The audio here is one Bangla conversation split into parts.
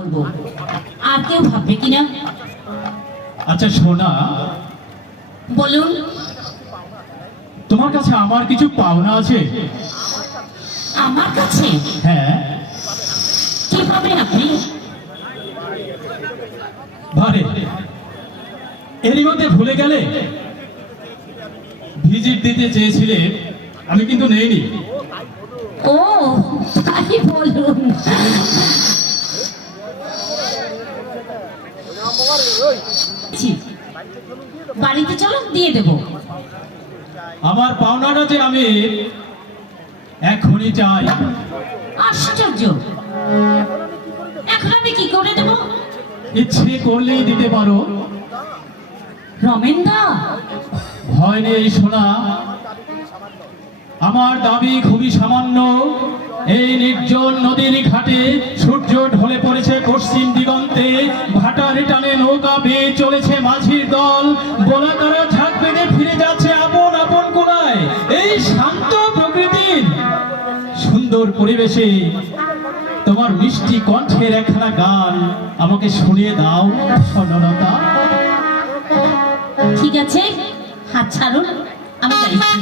বলবো, আর কেউ ভাববে কিনা? আচ্ছা সোনা, বলুন। তোমার কাছে আমার কিছু পাওনা আছে। আমার কাছে? হ্যাঁ। কি পাবেন আপনি? বারে, এরই মধ্যে ভুলে গেলে? ভিজিট দিতে চেয়েছিলে, আমি কিন্তু নেইনি। ও তাই বলুন। বাড়িতে চলো, দিয়ে দেব। আমার পাওনাটা যে আমি এখনই চাই। আশ্চর্য, এখন আমি কি করে দেব? ইচ্ছে করলেই দিতে পারো। রমেনদা, ভয় নেই সোনা, আমার দাবি খুবই সামান্য। এই নির্জন নদীর ঘাটে সূর্য ঢলে পড়েছে পশ্চিম দিগন্তে, ভাটার টানে নৌকা বেয়ে চলেছে মাঝির দল, বোলাকারা ঝাঁক বেঁধে ফিরে যাচ্ছে আপন আপন কোনায়। এই শান্ত প্রকৃতির সুন্দর পরিবেশে তোমার মিষ্টি কণ্ঠের একখানা গান আমাকে শুনিয়ে দাও স্বর্ণলতা। ঠিক আছে, হাত ছাড়ুন, আমি গাইছি।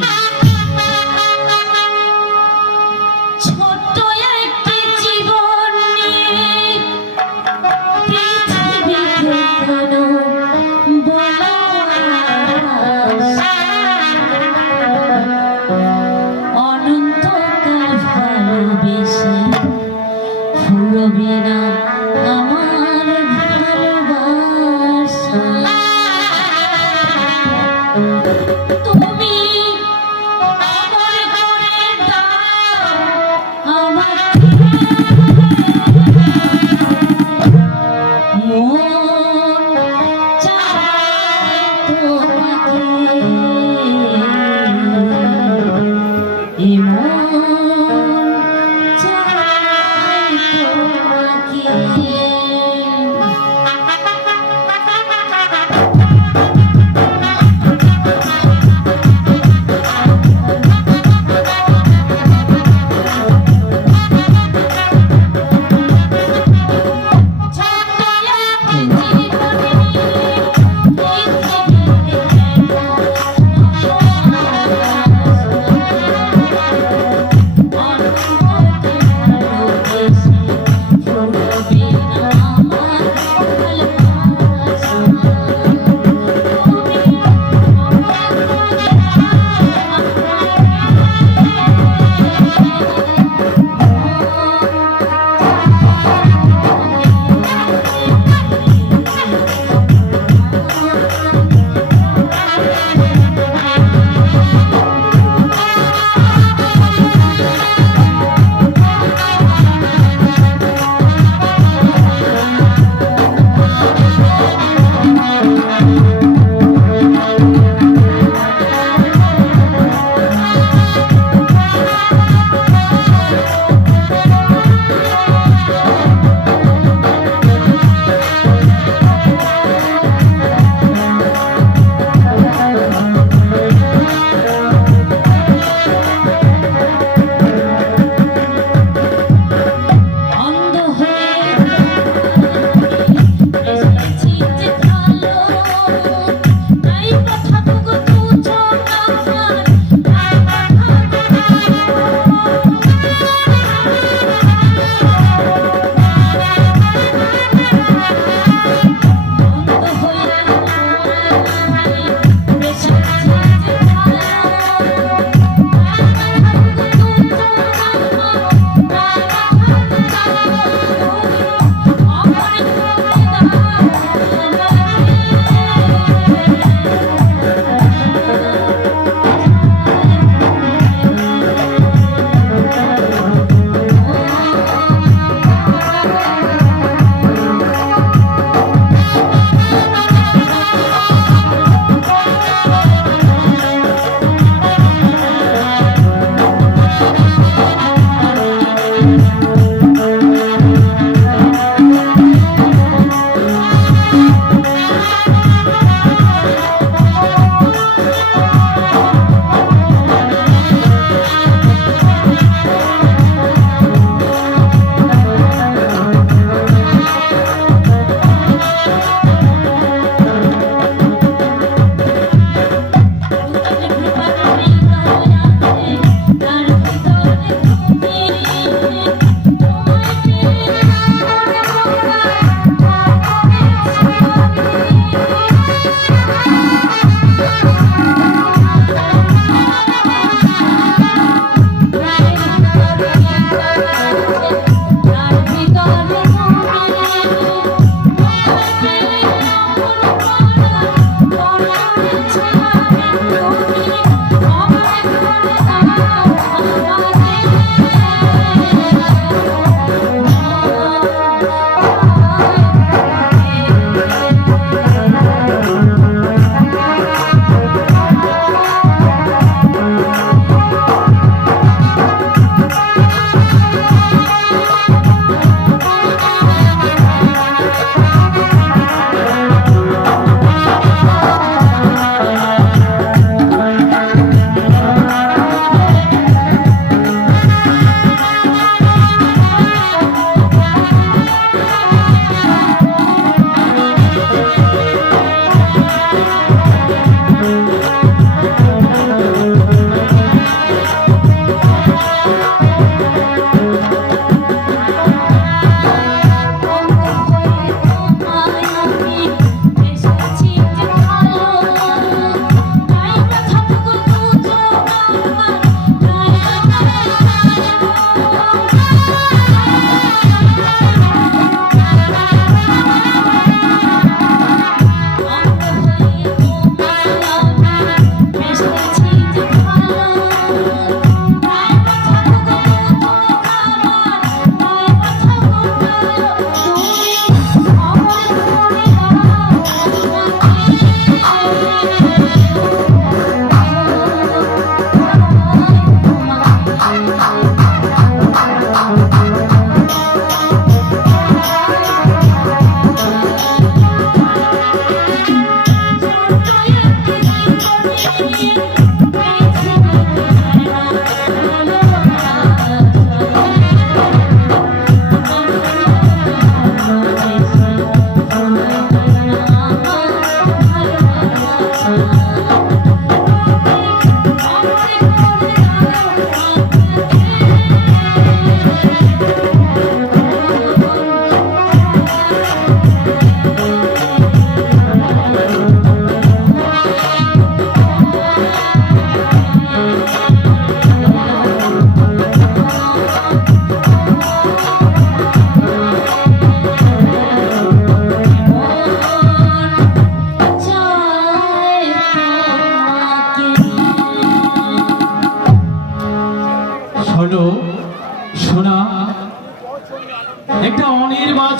ছোট্ট একটি জীবন নিয়ে পৃথিবীতে কেন বলো আশা? অনন্তকাল ভালোবেসে ফুরবে না আমার ভালোবাসা। তুমি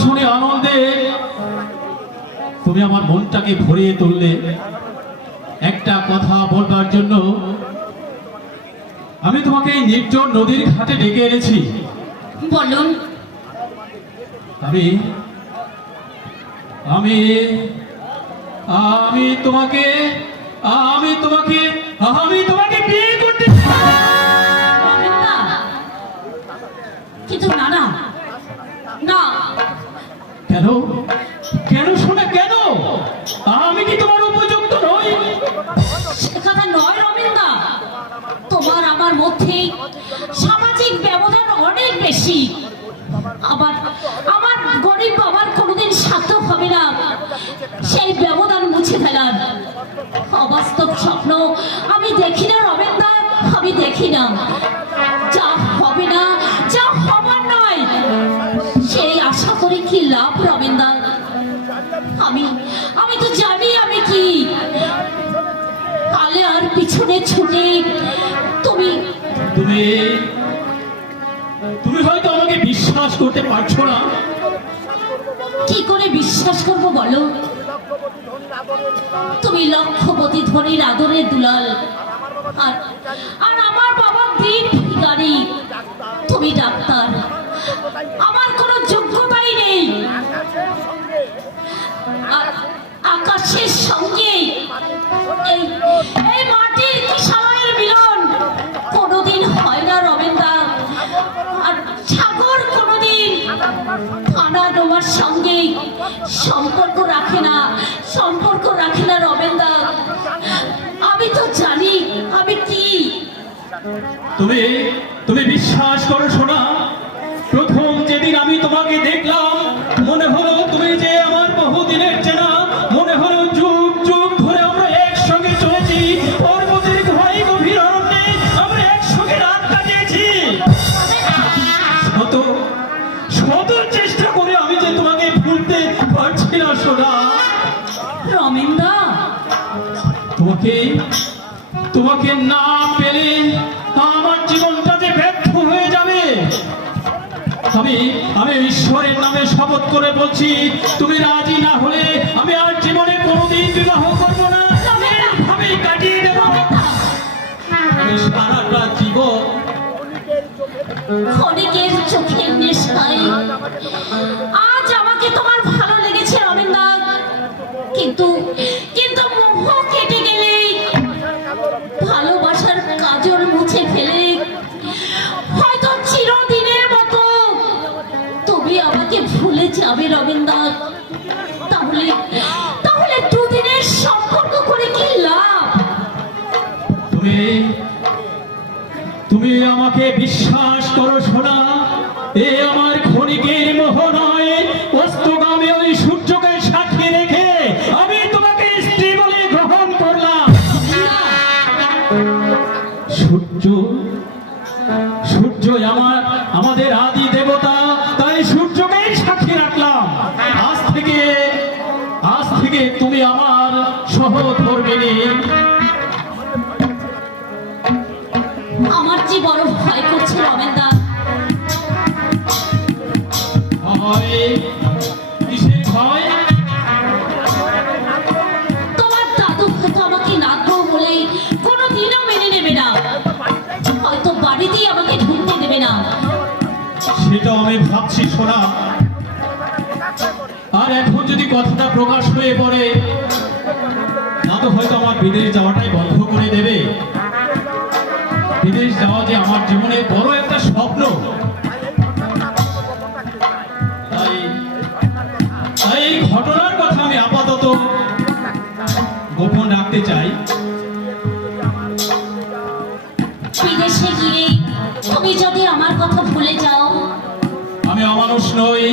শুনে আনন্দে তুমি আমার মনটাকে ভরিয়ে তুললে। একটা কথা বলবার জন্য আমি তোমাকে এই নির্জন নদীর ঘাটে ডেকে এনেছি। বলুন। আমি আমি আমি তোমাকে আমি তোমাকে আমি তোমাকে বিয়ে করতে চাই। রমেনদা, কিন্তু না না না, কেন কেন শোনা কেন? আমি কি তোমার উপযুক্ত নই? সে কথা নয় রমেনদা, তোমার আমার মধ্যে সামাজিক ব্যবধান অনেক বেশি। আবার আমার গরিব বাবার কোনোদিন সাধ্য হবে না সেই ব্যবধান মুছে ফেলার। অবাস্তব স্বপ্ন আমি দেখি না রমেনদা, আমি দেখি না। যা হবে না, যা হবার নয়, সেই আশা করে কি লাভ রমেনদা? আমি আমি তো জানি আমি কি। কালে আর পিছনে ছুটে তুমি তুমি তুমি হয়তো আমাকে বিশ্বাস করতে পারছো না। কি করে বিশ্বাস করব বলো? তুমি লক্ষপতি ধনীর আদরের দুলাল, আর আর আমার বাবা দিন ভিখারি। তুমি ডাক্তার, আমার কোনো যোগ্যতাই নেই। আর আকাশের সঙ্গে এই এই মাটির কি সময়ের মিলন কোনোদিন হয় না রমেনদা। আর সাগর কোনোদিন কানা ডোবার সঙ্গে সম্পর্ক রাখে না, সম্পর্ক রাখে না রমেনদা। আমি তো জানি আমি কি। তুমি তুমি বিশ্বাস করো শোনা, প্রথম যেদিন আমি তোমাকে দেখলাম মনে হলো তুমি যে আমার বহুদিনের চেনা। মনে হলো যুগ যুগ ধরে আমরা একসঙ্গে চলেছি, পর্বতের ঘাই গভীর অরণ্যে আমরা একসঙ্গে রাত কাটিয়েছি। শত শত চেষ্টা করে আমি যে তোমাকে ভুলতে পারছি না সোনা। রমেনদা, তোমাকে তোমাকে না পেলে আমার জীবনটা যে ব্যর্থ হয়ে যাবে। আমি আমি ঈশ্বরের নামে শপথ করে বলছি, তুমি রাজি না হলে আমি আর জীবনে কোনোদিন বিবাহ করবো না। আমি কাটিয়ে দেবো আমি সারাটা জীবন। ক্ষণিকের চোখের নেশায় আজ আমাকে তোমার ভালো লেগেছে রমেনদা, কিন্তু কিন্তু মোহ কেটে গেলে, ভালোবাসার কাজল মুছে ফেলে হয়তো চিরদিনের মতো তুমি আমাকে ভুলে যাবে রমেনদা। তাহলে তাহলে দুদিনের সম্পর্ক করে কি লাভ? তুমি তুমি আমাকে বিশ্বাস করো সোনা, এ আমার ক্ষণিকের মোহ নয়। অস্তগামী ওই সূর্যকে সাক্ষী রেখে আমি তোমাকে স্ত্রী বলে গ্রহণ করলাম। সূর্য সূর্য আমাদের আদি দেবতা, তাই সূর্যকেই সাক্ষী রাখলাম। আজ থেকে তুমি আমার সহধর্মিণী। আমার যে বড় ভয় করছে রমেনদা। ভয়? কিসের ভয়? তোমার দাদু হয়তো আমাকে নাতবো বলে কোনোদিনও মেনে নেবে না, হয়তো বাড়িতেই আমাকে ঢুকতে দেবে না। সেটা আমি ভাবছি সোনা। আর এখন যদি কথাটা প্রকাশ হয়ে পড়ে, না তো হয়তো আমার বিদেশ যাওয়াটাই বন্ধ করে দেবে। বিদেশ যাওয়া যে আমার জীবনে বড় একটা স্বপ্ন। তাই এই ঘটনার কথা আমি আপাতত গোপন রাখতে চাই। বিদেশে গিয়ে তুমি যদি আমার কথা ভুলে যাও। আমি অমানুষ নই,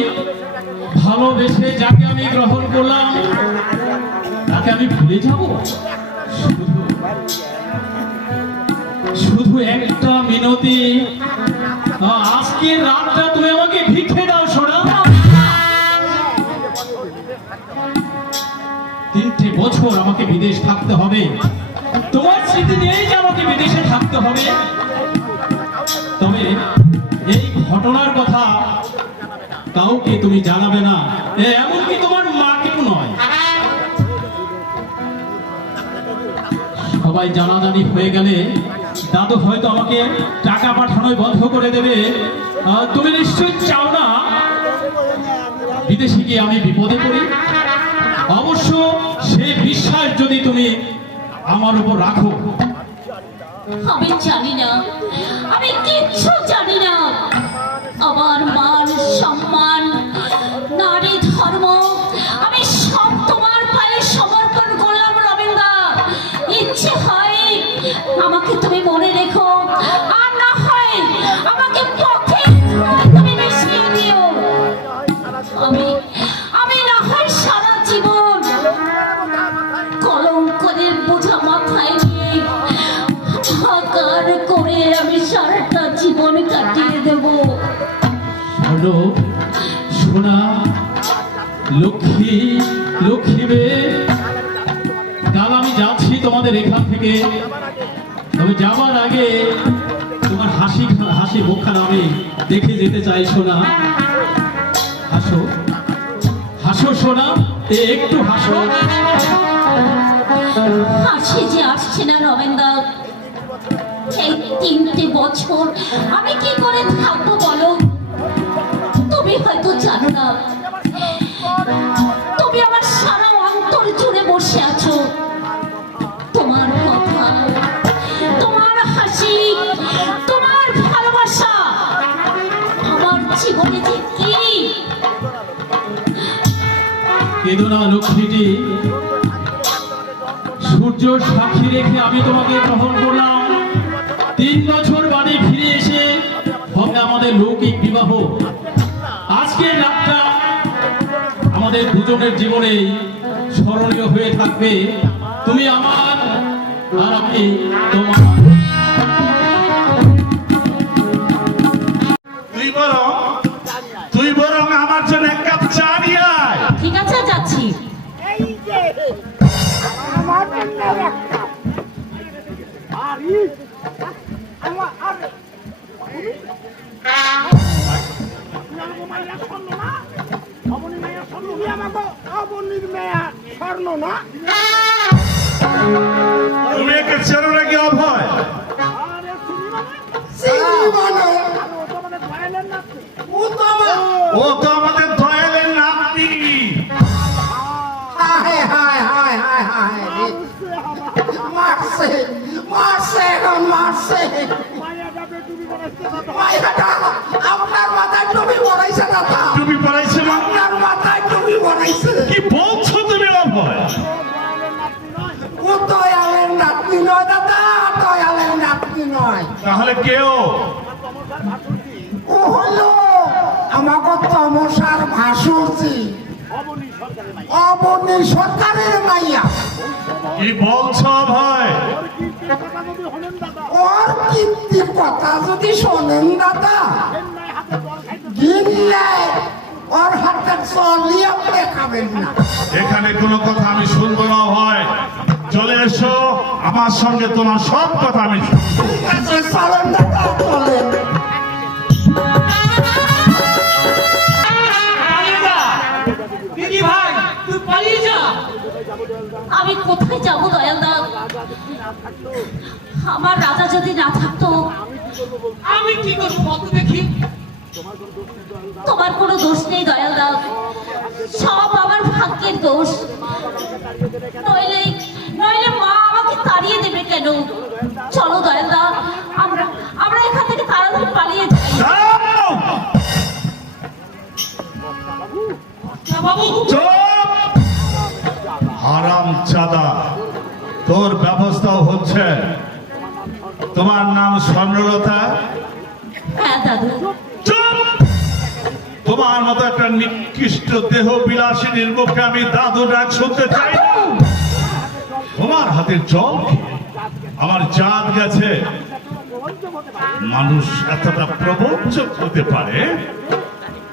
ভালোবেসে যাকে আমি গ্রহণ করলাম তাকে আমি ভুলে যাব? শুধু একটা মিনতি, আজকের রাতটা তুমি আমাকে ভিক্ষে দাও সোনা। 3টে বছর আমাকে বিদেশ থাকতে হবে, তোমার স্মৃতি নিয়েই যে আমাকে বিদেশে থাকতে হবে। তবে এই ঘটনার কথা কাউকে তুমি জানাবে না, এমনকি তোমার মাকেও নয়। সবাই জানাজানি হয়ে গেলে দাদু হয়তো আমাকে টাকা পাঠানোই বন্ধ করে দেবে। তুমি নিশ্চয়ই চাও না বিদেশে গিয়ে আমি বিপদে পড়ি। অবশ্য সে বিশ্বাস যদি তুমি আমার উপর রাখো। আমি জানি না, আমি কিচ্ছু জানি না। আমার মান সম্মান, নারী ধর্ম, আমি সব তোমার পায়ে সমর্পণ করলাম রবীন্দ্র। ইচ্ছে হয় আমাকে তুমি মনে রেখো, আর না হয় আমাকে পথে তুমি মিশিয়ে দিও। আমি না হয় সারা জীবন কলঙ্কের বোঝা মাথায় নিয়ে হাকার করে আমি সারাটা জীবন কাটিয়ে দেব। হলো সোনা, লক্ষ্মী, লক্ষ্মী মেয়ে, কাল আমি যাচ্ছি তোমাদের এখান থেকে। তবে যাবার আগে তোমার হাসি মুখখানা আমি দেখে যেতে চাই সোনা। হাসো, হাসো সোনা, একটু হাসো। হাসি যে আসছে না রবীন্দ্র। এই 3টে বছর আমি কি করে থাকবো বলো? তুমি হয়তো জানো না, তুমি আমার সারা অন্তর জুড়ে বসে আছো। তোমার কথা, তোমার হাসি, তোমার ভালোবাসা আমার জীবনে যে কি। কেঁদো না লক্ষ্মীটি, সূর্য সাক্ষী রেখে আমি তোমাকে গ্রহণ করলাম। 3 বছর বাড়ি ফিরে এসে হবে আমাদের লৌকিক বিবাহ। আজকের রাতটা আমাদের দুজনের জীবনে স্মরণীয় হয়ে থাকবে। তুমি আমার আর আমি তোমার। তুই বরং আমার জন্য 1 কাপ চা নিয়ে আয়। ঠিক আছে, যাচ্ছি। আমার জন্য একটা আরে আমার আর মাইয়া স্বর্ণ না, অবনী মাইয়া স্বর্ণ কি আমাকে অবনীর মেয়া স্বর্ণ না। তুমি একে চেনো নাকি অভয়? আরে চিনি মানে ও তো আমাদের দয়ালের নাতি। ও তো আমাদের দয়ালের নাতি। হায় হায় হায় হায় হায় রে। মারছে মারছে এখন মারছে। মাইয়াটা বেটুবি বলেছে দাদা। মাইয়াটা আপনার মাথায় টুপি পরাইছে দাদা। তুমি পড়াইছে না? আপনার মাথায় টুপি পরাইছে। কি বলছো তুমি অভয়? ও দয়ালের নাতনি নয় দাদা, দয়ালের নাতনি নয়। তাহলে কেউ? ও হলো আমাকে তমসার ভাসুরজি, অবনী সরকারের মাইয়া। কি বলছো অভয়? ওর কীর্তির কথা যদি শোনেন দাদা, গিন্নায় ওর হাতে চলি আপনি খাবেন না। এখানে কোনো কথা আমি শুনবো না অভয়। চলে এসো আমার সঙ্গে, তোমার সব কথা আমি শুনবো। ঠিক আছে চলেন দাদা, চলেন। দিদি ভাই, তুই পালিয়ে যা। আমি কোথায় যাব দয়ালদা? আমার রাজা যদি না থাকতো, আমি কি করবো কত দেখি? তোমার কোনো দোষ নেই দয়ালদা, সব আমার ভাগ্যের দোষ। নইলে নইলে মা আমাকে তাড়িয়ে দেবে কেন? চলো দয়ালদা, আমরা এখান থেকে তাড়াতাড়ি পালিয়ে যাই। দাঁড়াও! বাবু, হারাম চাঁদা, তোর ব্যবস্থাও হচ্ছে। তোমার নাম স্বর্ণলতা? হ্যাঁ দাদু। চুপ! তোমার মতো একটা নিকৃষ্ট দেহ বিলাসিনীর মুখে আমি দাদু ডাক শুনতে চাই না। তোমার হাতের জল খেয়ে আমার জাত গেছে। মানুষ এতটা প্রবঞ্চক হতে পারে,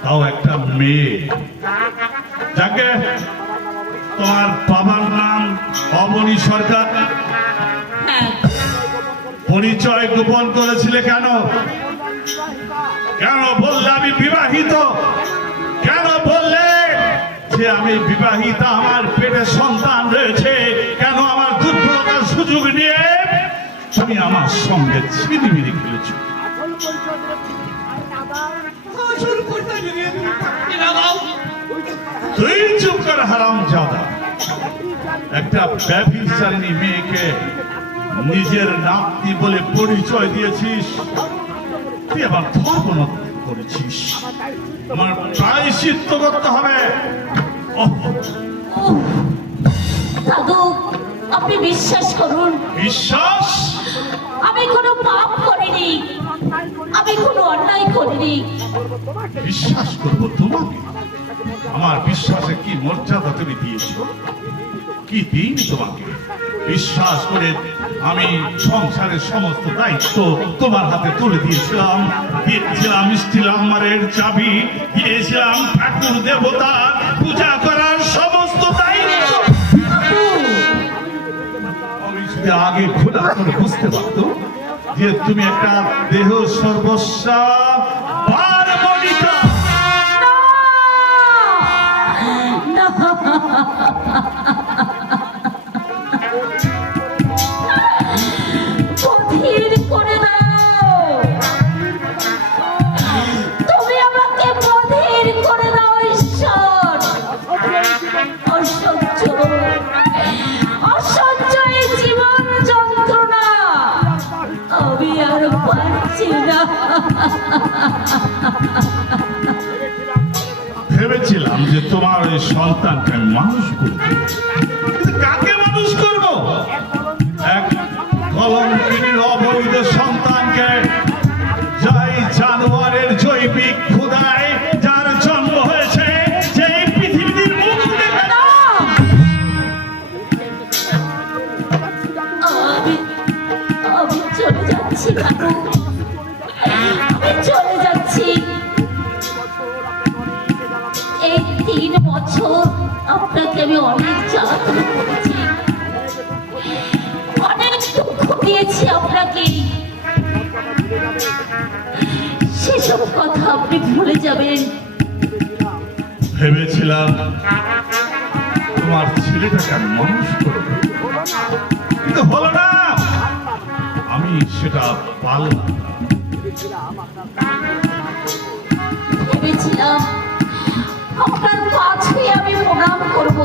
তাও একটা মেয়ে। যাকে তোমার বাবার নাম অবনী সরকার, হ্যাঁ, পরিচয় গোপন করেছিলে কেন? কেন বললে আমি বিবাহিত? যে আমি বিবাহিতা, আমার পেটে সন্তান রয়েছে, কেন আমার দুর্বলতার সুযোগ নিয়ে তুমি আমার সঙ্গে ছিনিমিনি খেলেছো? তুই চুপ করে হারামজাদা। একটা ব্যভিচারিণী মেয়েকে নিজের নাতনি বলে পরিচয় দিয়েছিস, তুই আবার ধর্ম করেছিস। আমার প্রায়শ্চিত্ত করতে হবে। উফ, দাদু আপনি বিশ্বাস করুন, বিশ্বাস? আমি কোনো পাপ করিনি, আমি কোনো অন্যায় করিনি। বিশ্বাস করবো তোমাকে? আমার বিশ্বাসে কি মর্যাদা তুমি দিয়েছো, কি দিন তোমাকে? বিশ্বাস করে আমি সংসারের সমস্ত দায়িত্ব তোমার হাতে তুলে দিয়েছিলাম, দিয়েছিলাম স্টিল আমারের চাবি, দিয়েছিলাম ঠাকুর দেবতা পূজা করার সমস্ত দায়িত্ব। আমি যদি আগে খোলা করে বুঝতে পারতো যে তুমি একটা দেহ সর্বস্বা পার্বণিকা। না, বধির করে দাও, তুমি আমাকে বধির করে দাও ঈশ্বর। অসহ্য, অসহ্য এই জীবন যন্ত্রণা আমি আর পারছি না। ভেবেছিলাম যে তোমার এই সন্তানকে আমি মানুষ করব, কিন্তু কাকে মানুষ করব? এক কলঙ্কিনীর অবৈধ সন্তানকে, যাই জানোয়ারের জৈবিক ক্ষুধায় যার জন্ম হয়েছে, যে এই পৃথিবীর মুখ দেখে না। আমি চলে যাচ্ছি দাদু, আমি চলে যাচ্ছি। এই 3 বছর আপনাকে আমি অনেক জ্বালাতন করেছি, অনেক দুঃখ দিয়েছি আপনাকে। সেসব কথা আপনি ভুলে যাবেন। ভেবেছিলাম তোমার ছেলেটাকে আমি মানুষ করব, কিন্তু হলো না। আমি সেটা পারলাম না। ভেবেছিলাম আপনার পা ছুঁয়ে আমি প্রণাম করব,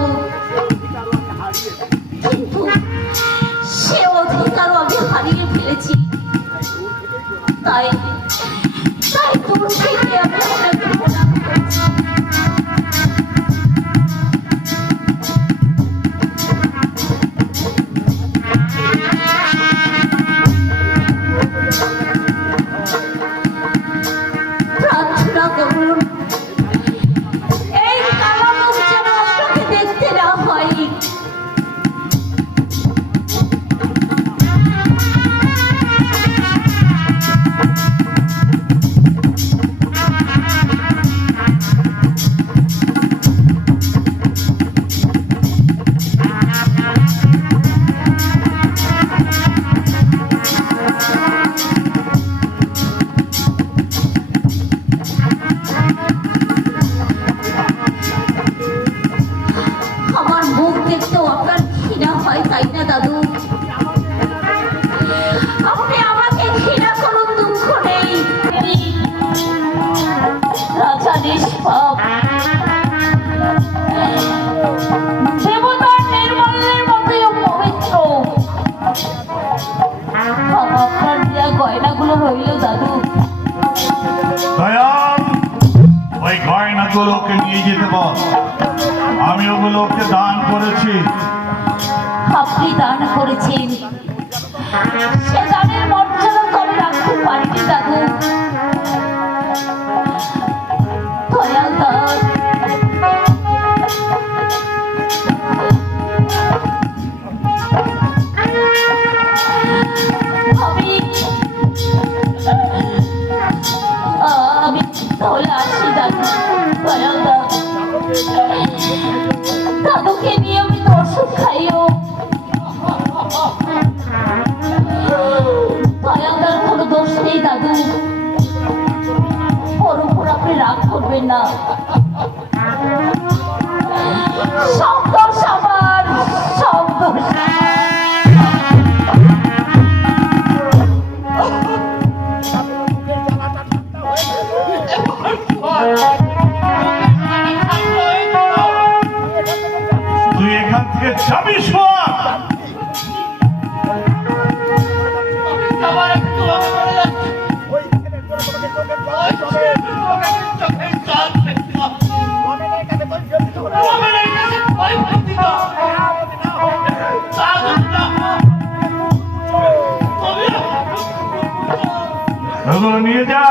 কিন্তু সে অধিকারও আমি হারিয়ে ফেলেছি। তাই তাই দূর থেকে আমি আপনাকে প্রণাম করছি। প্রার্থনা করুন এই কালো মুখ যেন আপনাকে দেখতে না হয়। আমার মুখ দেখতেও আপনার ঘৃণা হয়, তাই না দাদু? আপনি আমাকে ঘৃণা করুন, দুঃখ নেই। রাজা নিষ্পাপ, দেবতার নির্মলের মতোই পবিত্র। আপনার দেয়া গয়নাগুলো রইল দাদু। দয়াল, ওই গয়নাগুলোকে নিয়ে যেতে বল। আমি ওগুলোকে দান করেছি। আপনি দান করেছেন, সে দানের মর্যাদা করে রাখতে পারিনি দাদু। দয়াল দান, আমি তাহলে আসি দাদু। দয়াল দান, দাদুকে নিয়মিত ওষুধ খাইও। দয়ালদার কোনো দোষ নেই দাদু, ওর উপর আপনি রাগ করবেন না। নিয়ে যা।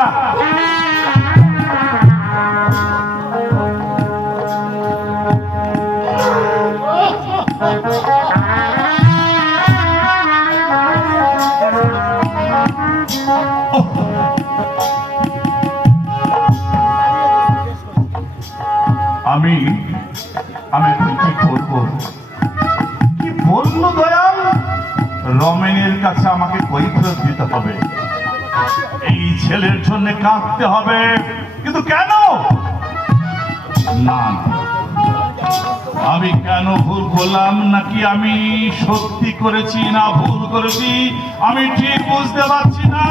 আমি এখন কি করব? কি বললো দয়াল? রমেনের কাছে আমাকে কৈফিয়ত দিতে হবে, এই ছেলের জন্য কাঁদতে হবে। কিন্তু কেন? না না, আমি কেন ভুল করলাম, নাকি আমি সত্যি করেছি না ভুল করেছি আমি ঠিক বুঝতে পারছি না।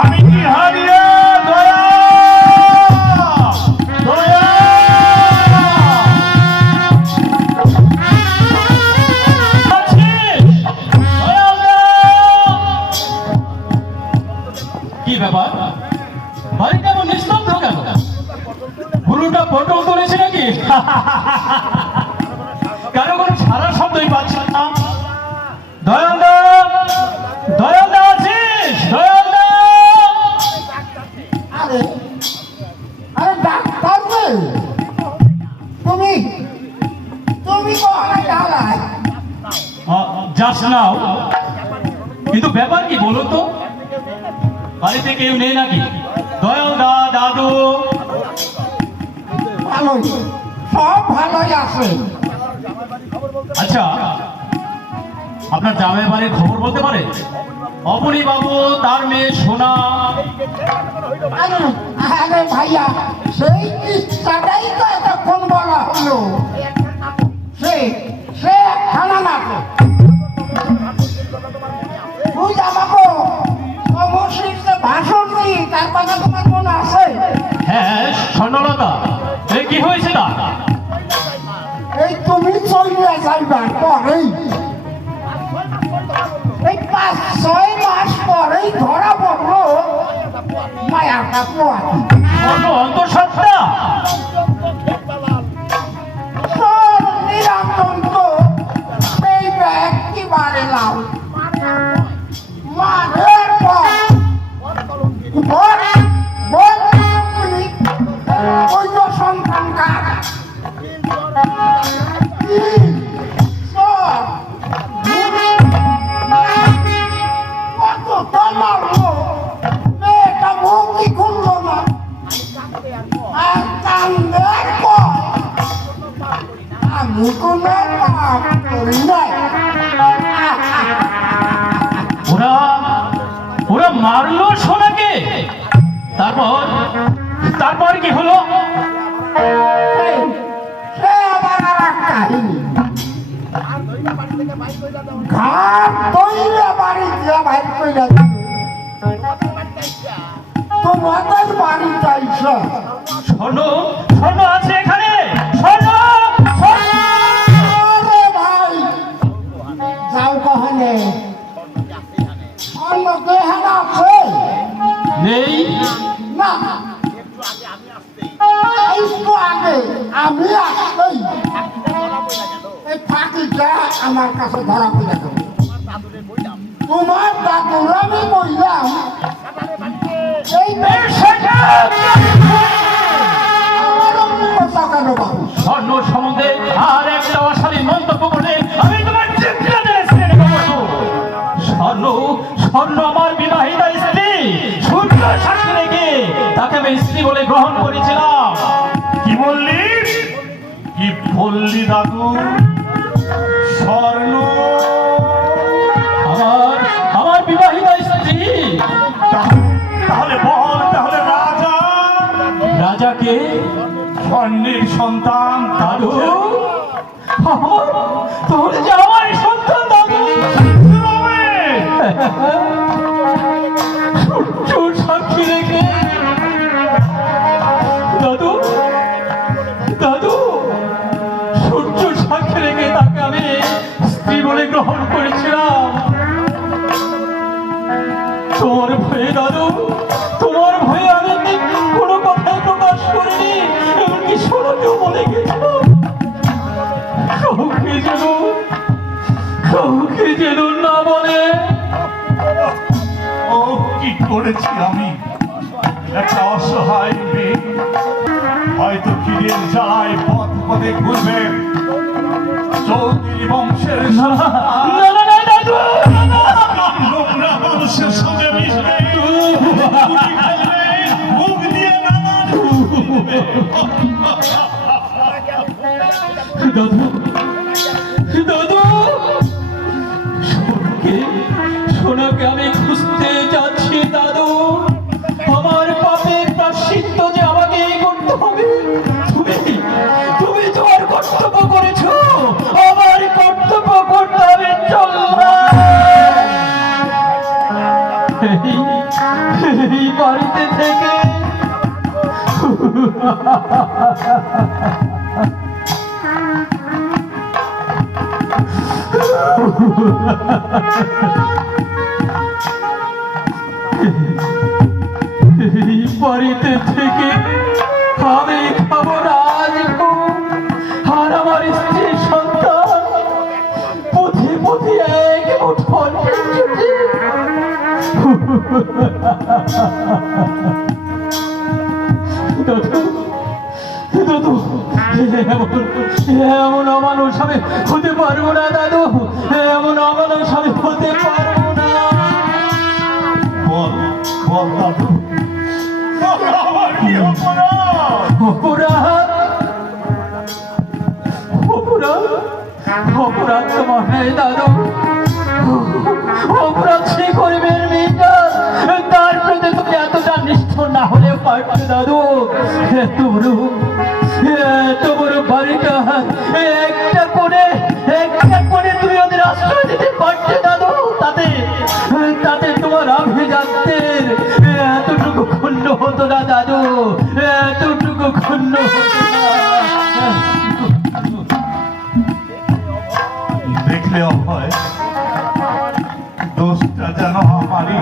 আমি কি হারিয়ে দয়া দয়া কি ব্যাপার, বাড়ি কেমন নিস্তব্ধ কেন? গুরুটা পটল তুলেছে নাকি? কেন কোনো সারা শব্দই পাচ্ছি না? দয়ালদা, দয়ালদা আছিস? দয়ালদা! আরে আরে ডাক্তার যে, তুমি তুমি কোথায় দাঁড়ায়? যাস নাও, কিন্তু ব্যাপার কি বলো তো? বাড়িতে কেউ নেই নাকি? দয়ালদা, দাদু? ভালোই, সব ভালোই আছে। আচ্ছা, আপনার জামাই বাড়ির খবর বলতে পারে? অপনি বাবু, তার মেয়ে সোনা? আরে আরে ভাইয়া, সেই ইচ্ছাটাই তো এতক্ষণ বলা হলো। সে সে খানা না তো তুই আমাকে সমস্যির যে ভাষণ দিই, তার কথা তোমার মনে আছে? হ্যাঁ, স্বর্ণলতা, এই কি হয়েছে না? এই তুমি চলিয়া যাইবার পরেই, এই 5-6 মাস পরেই ধরা পড়লো মায়াটা পোয়াতি। অন্তঃসত্ত্বা? সব নিরন্তর তো এই একেবারে লাউ মারের পর বল বল ওই সন্তান কার? কত তোমার মেয়েটা মুখই খুললো না, আর কান্দের পর আমি কোনো পাপ করি নাই। ওরা ওরা মারলো সোনাকে? তারপর তারপর কি হলো? সে আবার আর এক কাহিনী। ঘাট তৈরি বাড়ি দিয়ে বাইর করে তোমাদের বাড়ি চাইছে। স্বর্ণ, স্বর্ণ আছে এখানে? স্বর্ণ, স্বর্ণ! আরে ভাই, যাও কহনে অন্য দেহান আছে নেই? না, একটু আগে আমি আসতেই এই ফাঁকিটা আমার কাছে ধরা পড়ে গেল। তোমার দাদুর আমি বললাম এই স্বর্ণ সম্বন্ধে আর একটা অশালীন মন্তব্য করে আমি তোমার চিৎকার ছেড়ে দেবো। স্বর্ণ, স্বর্ণ আমার বিবাহিতা স্ত্রী। সূর্য সাক্ষী রেখে তাকে আমি স্ত্রী বলে গ্রহণ করেছিলাম। কি বললি? কি বললি দাদু? স্বর্ণ? আমার আমার বিবাহিতা স্ত্রী। তাহলে বল, তাহলে রাজা? রাজাকে? স্বর্ণের সন্তান দাদু, তোর যে আমার সন্তান দাদু। সূর্য সাক্ষী রেখে দাদু, দাদু, সূর্য সাক্ষী রেখে তাকে আমি স্ত্রী বলে গ্রহণ করেছিলাম। তোমার ভয়ে দাদু, তোমার ভয়ে আমি কোনো কথাই প্রকাশ করিনি, এমনকি শোনাতেও বলে গেছিলাম। কাউকে যেন না বলে। ও কি করেছি আমি? একটা অসহায় মেয়ে হয়তো খিদের জ্বালায় পথ পথে ঘুরবে চৌধুরী বংশের নোংরা মানুষের সঙ্গে মিশবে গুটি খেলবে, মুখ দিয়ে নানান ঘুরবে। দাদু দাদু সোনাকে আমি খুঁজতে যাচ্ছি দাদু। আমার পাপের প্রায়শ্চিত্ত যে আমাকে করতে হবে। তুমি তোমার কর্তব্য করেছো, আমার কর্তব্য করতে হবে। এই বাড়িতে থেকে এই বাড়িতে থেকে আমি খাবো রাজভোগ, আর আমার স্ত্রী সন্তান পথে পথে এক মুঠো দাদু দাদু এমন অমানুষ আমি হতে পারবো না দাদু, এমন অমানুষ আমি হতে পারবো না। বল বল দাদু, আমার কি অপরাধ? অপরাধ অপরাধ অপরাধ তোমার নেই দাদু। অপরাধ সে গরিবের মেয়েটা, তার প্রতি তুমি এতটা নিষ্ঠুর না হলে পারছো দাদু। এত বড় বাড়িটা একটা কোণে তুমি ওদের আশ্রয় দিতে পারছো দাদু। তাতে তোমার আভিজাত্যের এতটুকু ক্ষুণ্ণ হতো না দাদু, এতটুকু ক্ষুণ্ণ হতো না। দেখলে অভয়, দোষটা যেন আমারই।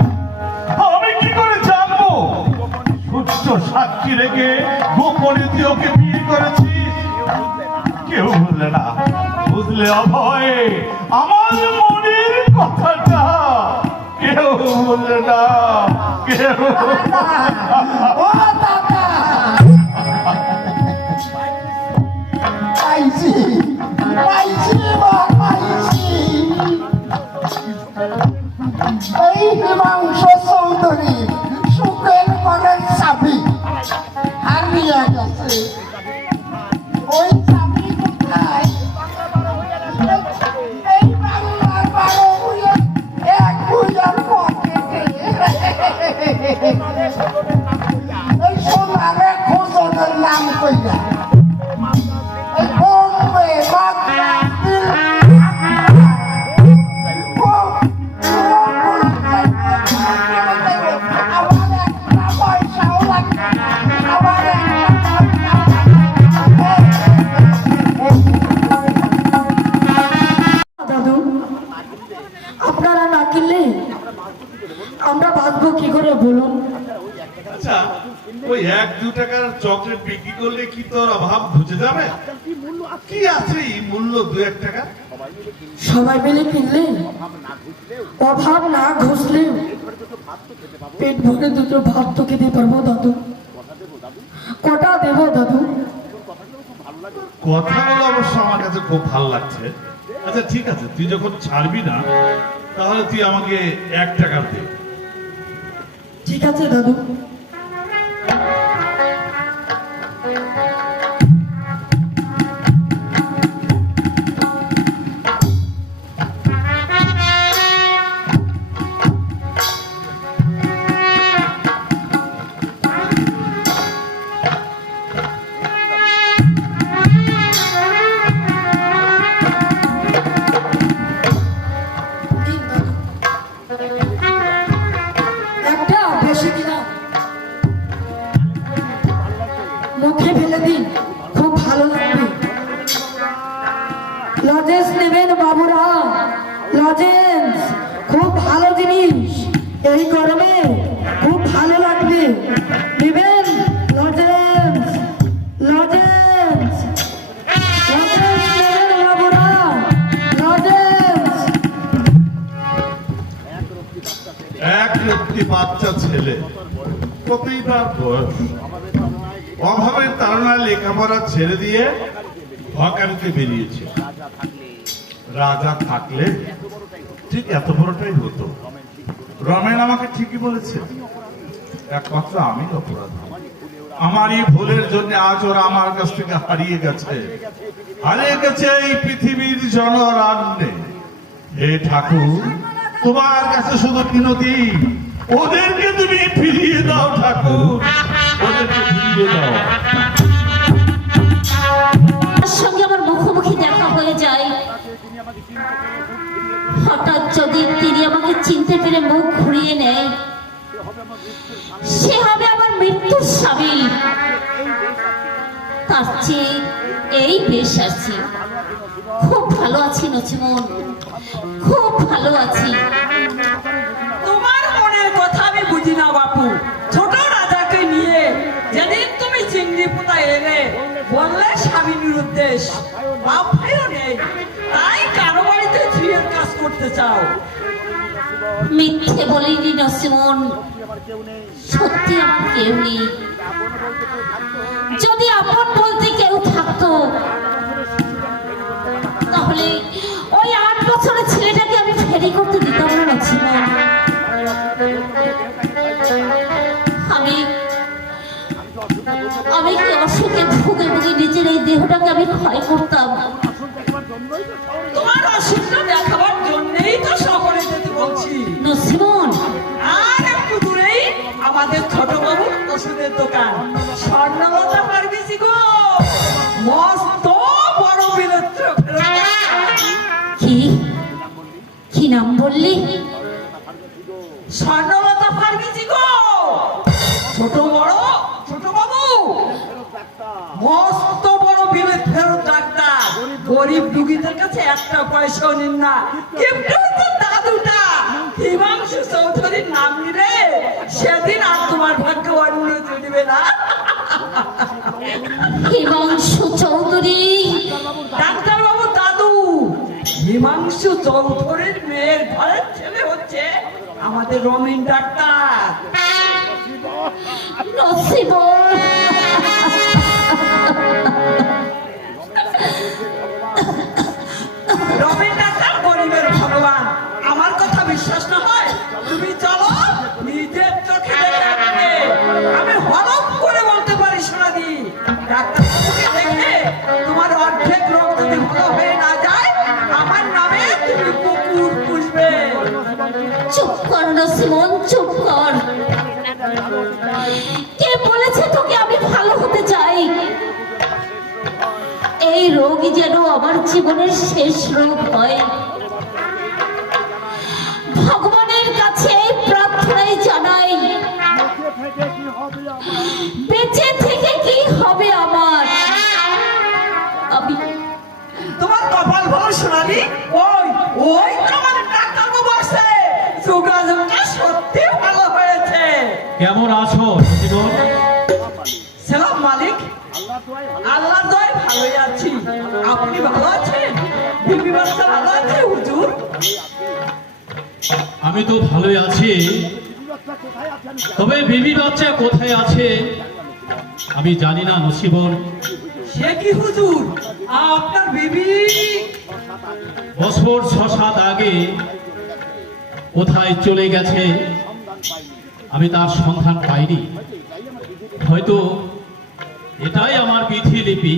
আমি কি করে জানবো সূর্য সাক্ষী রেখে গোপনে তুই ওকে বিয়ে করেছিস? কেউ বুঝলে না, বুঝলে অভয় আমার মনের কথাটা কেউ বুঝলে না, কেউ। ও দাদা পাইছি পাইছি মা পাইছি। এই হিমাংশ চৌধুরী সুখের ঘরের চাবি হারিয়ে গেছে। ওই চাবি কোথায়? এই বাংলার 12 বুলের এক বুলের পকেটে। এই সোনারে খোঁজনের নাম কইরা এই বোম্বে মাদ্রাস আমার একটা পয়সাও লাগবে, আমার দাদু আপনারা না কিনলে আমরা বাঁচবো কি করে বলুন? আচ্ছা, ওই 1-2 টাকার চকলেট বিক্রি করলে কি তোর অভাব বুঝে যাবে? কি আছে এই মূল্য 2-1 টাকা? সবাই মিলে কিনলে অভাব না ঘুষলে পেট ভরে দুটো ভাত তো খেতে পারবো দাদু। কটা দেবো দাদু? কথাগুলো অবশ্য আমার কাছে খুব ভালো লাগছে। আচ্ছা ঠিক আছে, তুই যখন ছাড়বি না তাহলে তুই আমাকে 1 টাকা দে। ঠিক আছে দাদু। একটা বেশি কিনা মুখে ফেলে দিন, খুব ভালো লাগবে। লজেন্স নেবেন বাবুরা, লজেন্স খুব ভালো জিনিস, এই গরমে খুব ভালো লাগবে। নেবেন লজেন্স, লজেন্স লজেন্স নেবেন বাবুরা, লজেন্স। এক রত্তি বাচ্চা ছেলে প্রতিবার বয়স অভাবের তাড়নায় লেখাপড়া ছেড়ে দিয়ে হকারিতে বেরিয়েছে। রাজা থাকলে ঠিক এত বড়টাই হতো। রমেন আমাকে ঠিকই বলেছে, একমাত্র আমি অপরাধ। আমার এই ভুলের জন্য আজ ওরা আমার কাছ থেকে হারিয়ে গেছে এই পৃথিবীর জনরাজ্যে। হে ঠাকুর, তোমার কাছে শুধু বিনতি, ওদেরকে তুমি ফিরিয়ে দাও ঠাকুর, ওদেরকে ফিরিয়ে দাও। তার সঙ্গে আমার মুখোমুখি দেখা হয়ে যায়, হঠাৎ যদি তিনি আমাকে চিনতে পেরে মুখ ঘুরিয়ে নেয়, সে হবে আমার মৃত্যুর স্বামী। তার চেয়ে এই বেশ আছি, খুব ভালো আছি নচিমন, খুব ভালো আছি। তোমার মনের কথা আমি বুঝি না বাপু। ছোট রাজাকে নিয়ে যেদিন তুমি চিংড়ি পোতা এলে, বললে স্বামীর উদ্দেশ, বাপ ভাইও নেই, তাই কারো বাড়িতে ঝিয়ের কাজ করতে চাও। মিথ্যে বলিনি নচিমন, সত্যি আমার কেউ নেই। যদি আপন বলতে কেউ থাকতো, তাহলে ওই 8 বছরের ছেলেটাকে আমি ফেরি করতে দিতাম না নচিমন। আমি কি অসুখে ভুগে ভুগে নিজের এই দেহটাকে আমি ক্ষয় করতাম? তোমার অসুখটা দেখাবার জন্যই তো শহরে যেতে বলছি। নচিমন, আর একটু দূরেই আমাদের ছোট বাবুর ওষুধের দোকান, স্বর্ণলতা ফার্মেসি গো। মস্ত বড় বিলেত কি কি নাম বললি? স্বর্ণলতা ফার্মেসি গো। ছোট বাবু মস্ত বড় বিলেত ফেরত ডাক্তার, গরিব রুগীদের কাছে একটা পয়সাও নিন না। কিন্তু দাদুটা হিমাংশু চৌধুরীর নাম নিলে সেদিন আর তোমার ভাগ্য উন্নতি দিবে না। হিমাংশু চৌধুরী? ডাক্তার বাবু দাদু হিমাংশু চৌধুরীর মেয়ের ঘরের ছেলে হচ্ছে আমাদের রমেন ডাক্তার। নসিবন, রমেন ডাক্তার গরিবের ভগবান। আমার কথা বিশ্বাস না হয় তুমি চলো, নিজের চোখে দেখে আসবে। আমি হলফ করে বলতে পারি সোনাদি, ডাক্তারবাবুকে দেখে তোমার অর্ধেক রোগ যদি ভালো হয়ে না যায়, আমার নামে তুমি কুকুর পুষবে। চুপ কর নসিবন, চুপ কর। কে বলেছে তোকে আমি ভালো হতে চাই? এই রোগই যেন আমার জীবনের শেষ রোগ হয়। ভগবানের কাছে এই প্রার্থনাই জানাই, বেঁচে থেকে কি হবে আমার? আমি তোমার কপাল ভালো সোনালি, ওই তোমার ডাক্তার বাবু আসছে, যোগাযোগটা সত্যি ভালো হয়েছে। কেমন আছো নচিমন? সালাম মালিক, আল্লাহর দয়ায় ভালোই আছি। আপনি ভালো আছেন? বিবি বাচ্চা ভালো আছে হুজুর? আমি তো ভালোই আছি, তবে বেবি বাচ্চা কোথায় আছে আমি জানি না নচিমন। সে কি হুজুর, আপনার বিবি? বছর 6-7 আগে কোথায় চলে গেছে আমি তার সন্ধান পাইনি। হয়তো এটাই আমার বিধি লিপি।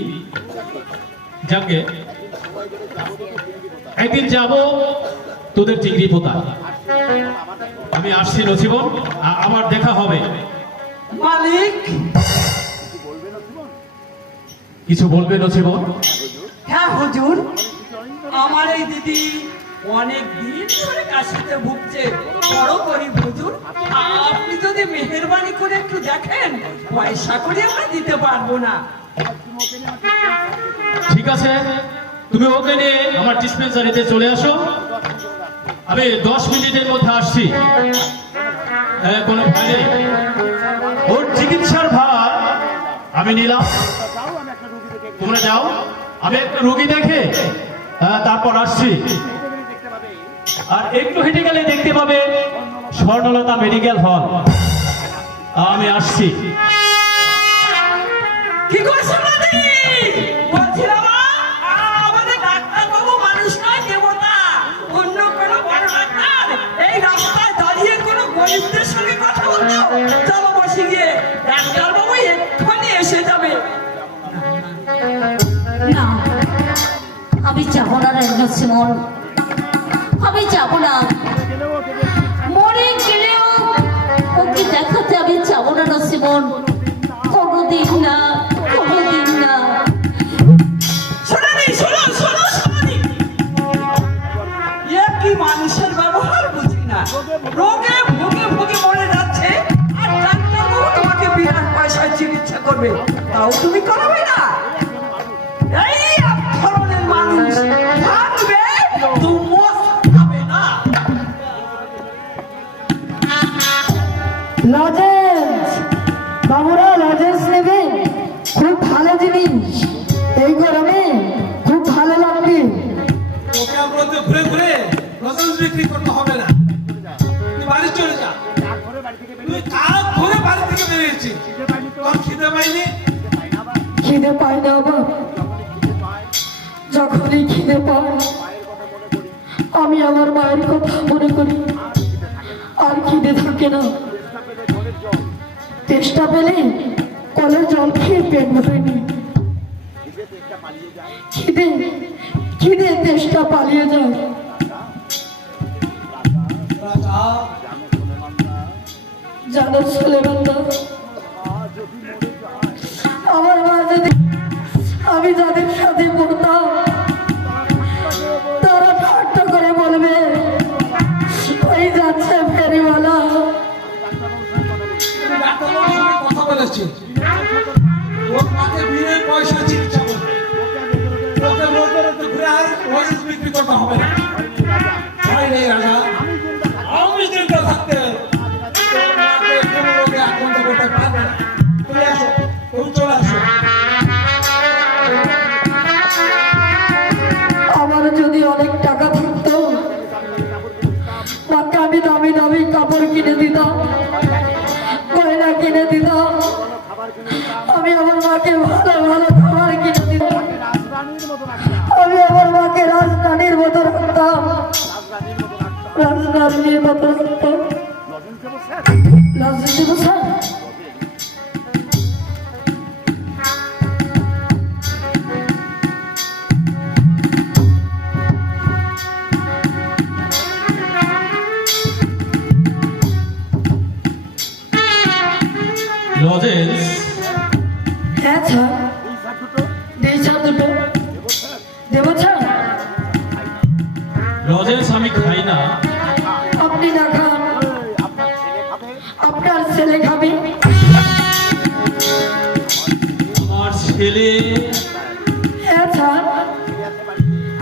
যাকে একদিন যাব তোদের চিংড়ি পোতা। আমি আসছি নচিমন, আবার দেখা হবে। মালিক, কিছু বলবে নচিমন? হ্যাঁ হুজুর, আমার এই দিদি অনেক দিন ধরে কাশিতে ভুগছে, বড় গরিব হুজুর। আপনি যদি মেহেরবানি করে একটু দেখেন, পয়সা করে আমরা দিতে পারবো না। ঠিক আছে, তুমি ওকে নিয়ে আমার ডিসপেন্সারিতে চলে আসো, আমি 10 মিনিটের মধ্যে আসছি। কোনো ভয় নেই, ওর চিকিৎসার ভার আমি নিলাম। তোমরা যাও, আমি একটা রোগী দেখে তারপর আসছি। আর একটু হেঁটে গেলে দেখতে পাবে স্বর্ণলতা মেডিকেল হল। আমি আসছি। কি করছো দাদি? বলছিলাম আমাদের ডাক্তারবাবু মানুষ নয়, দেবতা। অন্য কোনো বড় ডাক্তার এই রাস্তায় দাঁড়িয়ে কোনো গরিবদের সঙ্গে কথা বলতো? চলো বসে গিয়ে, ডাক্তারবাবু এক্ষুনি এসে যাবে। না, আমি যাব না নসিমন, আমি যাব না। মরে গেলেও ওকে দেখাতে আমি যাব না নসিমন, কোনোদিন না, কোনোদিন না। শোনানি, শোনো শোনো শোনানি, এ কি মানুষের ব্যবহার বুঝি না। রোগে ভুগে ভুগে মরে যাচ্ছে, আর ডাক্তারবাবু তোমাকে বিনা পয়সায় চিকিৎসা করবে, তাও তুমি করাবে না। এই এক ধরনের মানুষ থাকবে, তুমিও খাবে না। লজেন্স বাবুরা, লজেন্স নেবেন, খুব ভালো জিনিস, এই গরমে খুব ভালো লাগবে। ওকে আমরা তো ঘুরে ঘুরে লজেন্স বিক্রি করতে হবে না, তুই বাড়ি চলে যা। তুই কাল ঘুরে বাড়ি থেকে বেরিয়েছিস, তোর খিদে পাইনি? খিদে পায় না বাবা, যখনই খিদে পায় আমি আমার মায়ের কথা মনে করি, আর খিদে থাকে না। তেষ্টা পেলে কলের জল খেয়ে পেট ভরে নি, খিদে খিদে তেষ্টা পালিয়ে যায়। রাজা, জানো ছেলেবেলা আমার মা যদি, আমি যাদের সাথে পড়তাম তারা ঠাট্টা করে বলবে ওই যাচ্ছে ফেরিওয়ালা। তুমি ডাক্তারবাবুর সঙ্গে কথা বলেছিস, ওর মাকে বিনা পয়সা চিকিৎসা করবে, ওকে রোগে রোগে ঘুরে আর লজেন্স বিক্রি করতে হবে না। ভয় নেই রাজা, আমি চিন্তা থাকতে তোর মাকে কোনো রোগে আক্রান্ত করতে পারবে না। তুমি আসো, তুমি চলে আসো। আমার যদি অনেক টাকা থাকতো মাকে আমি দামি দামি কাপড় কিনে দিতাম, গয়না কিনে দিতাম, আমি আমার মাকে ভালো ভালো খাবার কিনে দিতাম, আমি আমার মাকে রাজধানীর মতো রাখতাম, রাজধানীর মতো রাখতাম। লজেন্স দেবো স্যার? লজেন্স? হ্যাঁ স্যার, দিই স্যার দুটো। দেবো স্যার? লজেন্স আমি খাই না। আপনি না খান, আপনার ছেলে খাবে। আমার ছেলে? হ্যাঁ স্যার,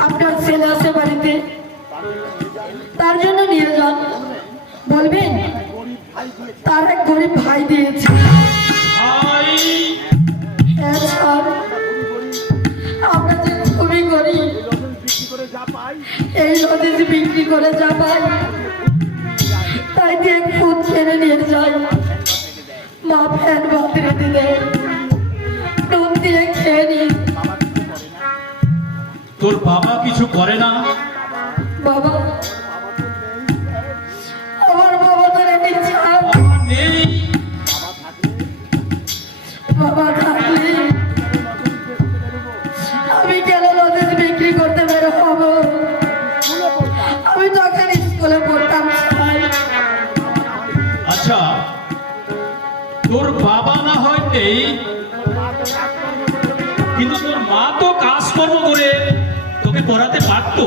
আপনার ছেলে আছে বাড়িতে, তার জন্য নিয়ে যান। বলবেন তার এক গরিব ভাই দিয়েছে। ভাই? হ্যাঁ স্যার, আমরা যে খুবই গরিব, এই লজেন্স বিক্রি করে যা পাই তাই দিয়ে খুব কিনে নিয়ে যাই। মা ফ্যান বাতিরে দিলে নুন দিয়ে খেয়ে নি। তোর বাবা কিছু করে না? বাবা, আমার বাবা তো নেই স্যার। বাবা নেই? বাবা থাকলে আমি কেন লজেন্স বিক্রি করতে বের হব? আমি তখন স্কুলে পড়তাম স্যার। আচ্ছা, তোর বাবা না হয় নেই, কিন্তু তোর মা তো কাজকর্ম করে তোকে পড়াতে পারতো।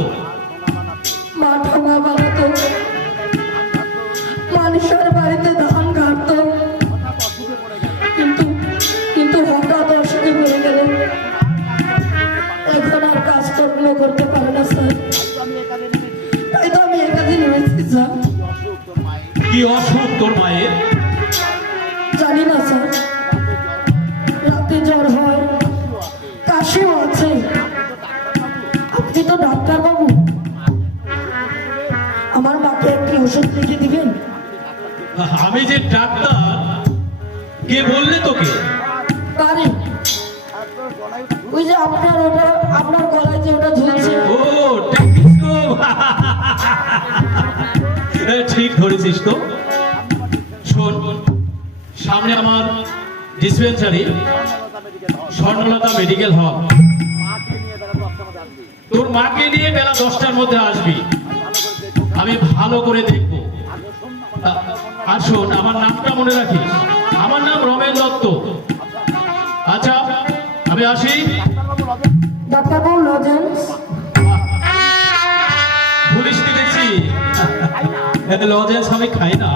মাঠা মা বানাতো, মানুষের বাড়িতে ধান ঘাটতো, কিন্তু কিন্তু হঠাৎ অসুখে পড়ে গেল, এখন আর কাজকর্ম করতে পারে না স্যার। তাই তো আমি একাজে নেমেছি স্যার। কি অসুখ তোর মায়ের? জানি না স্যার, রাতে জ্বর হয়, কাশিও আছে। আপনি তো ডাক্তার বাবু, আমার মাকে একটি ওষুধ লিখে দিবেন। আমি যে ডাক্তার কে বললে তোকে? তারি ওই যে আপনার গলায় যে ওটা ঝুলছে। ও টেলিস্কোপ। ঠিক ধরেছিস তো। শোন, সামনে আমার ডিসপেন্সারি স্বর্ণলতা মেডিকেল হল। তোর মাকে নিয়ে বেলা 10টার মধ্যে আসবি, আমি ভালো করে দেখব। আর শোন, আমার নামটা মনে রাখিস, আমার নাম রমেন দত্ত। আচ্ছা, আমি আসি। ডাক্তারবাবু লজেন্স। পুলিশ দেখছি লজেন্স আমি খাই না।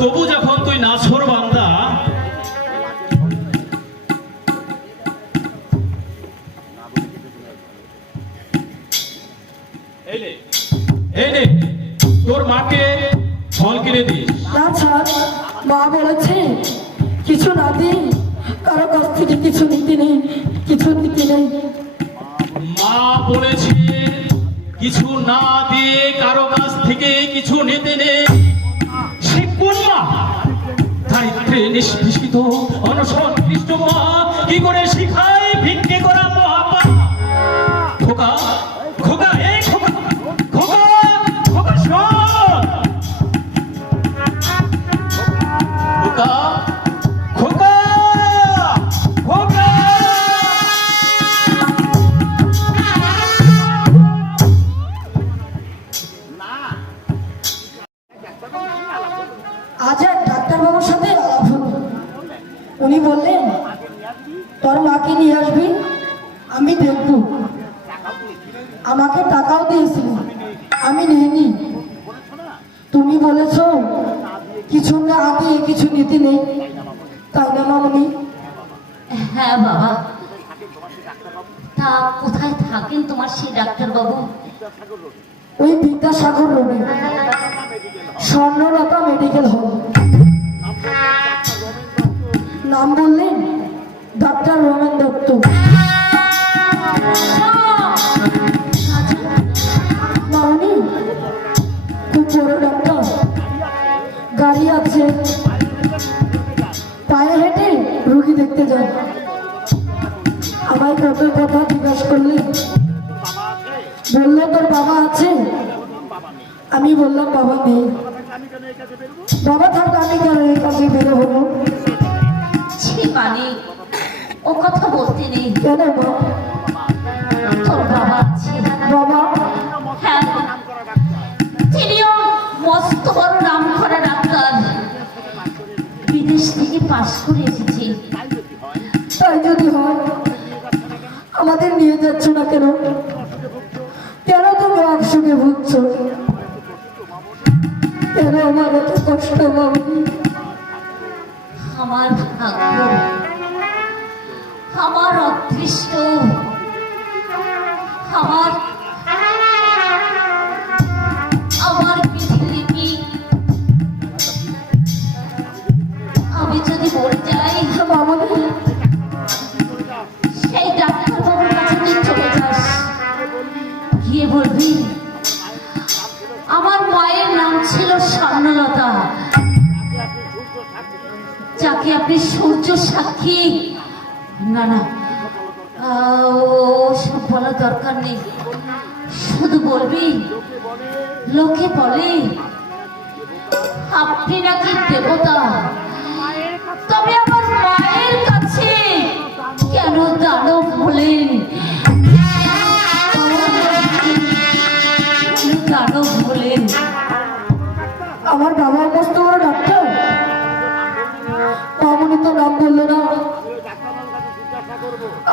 তবু যখন তুই নাছোড় বান্দা, এই নে তোর মাকে ফল কিনে দিস। না স্যার, মা বলেছে কিছু না দিই, কারো কাছ থেকে কিছু নিতে নেই, কিছু নিতে নেই। মা বলেছে কিছু না দিয়ে কারো কাছ থেকে কিছু নিতে নেই। সে কোন মা? দারিদ্রে নিষ্পেষিত অনসন্তুষ্ট মা কি করে শিখায় ভিক্ষে করা মহাপাপ? খোকা, খোকা, এই খোকা, খোকা, খোকা শোন। খোকা, খোকা, খোকা। আজ এক ডাক্তারবাবুর সাথে আলাপ হলো। উনি বললেন তোর মাকে নিয়ে আসবি, আমি দেখব। আমাকে টাকাও দিয়েছিলেন, আমি নিইনি। তুমি বলেছ কিছু না দিয়ে কিছু নিতে নেই, তাই না মামনি? হ্যাঁ বাবা, তা কোথায় থাকেন তোমার সেই ডাক্তারবাবু? ওই বিদ্যাসাগর রোডে স্বর্ণলতা মেডিকেল হল। নাম বললেন ডাক্তার রমেন দত্ত। মামনি খুব বড় ডাক্তার, গাড়ি আছে, পায়ে হেঁটে রুগী দেখতে যায়। আমায় কত কথা জিজ্ঞাসা করলে, বললো তোর বাবা আছে? আমি বললাম বাবা নেই। বাবা থাকলে আমি কেন এই কাজে বেরো হবো? ছি মানে, ও কথা বলতে নেই। কেন মা? তোর বাবা আছে। বাবা হ্যাঁ, তিনিও মস্ত বড় নাম করা ডাক্তার, বিদেশ থেকে পাশ করে এসেছে। তাই যদি হয় আমাদের নিয়ে যাচ্ছ না কেন? কেন তুমি অসুখে ভুগছ? কেন আমার এত কষ্ট মামনি? আমার ভাগ্য, আমার অদৃষ্ট, আমার পৃথিবী। আমি যদি মরে যাই মামনি, সেই ডাক্তারবাবুর কাছে তুই চলে যাস, গিয়ে বলবি আমার মায়ের নাম ছিল স্বর্ণলতা, যাকে আপনি সূর্য সাক্ষী। না না, ও সব বলার দরকার নেই। শুধু বলবি লোকে বলে আপনি নাকি দেবতা, তবে আমার মায়ের কাছে কেন দানব হলেন? দানব হলেন? আমার বাবা মস্ত বড় ডাক্তার। মামনি তো নাম বললো না,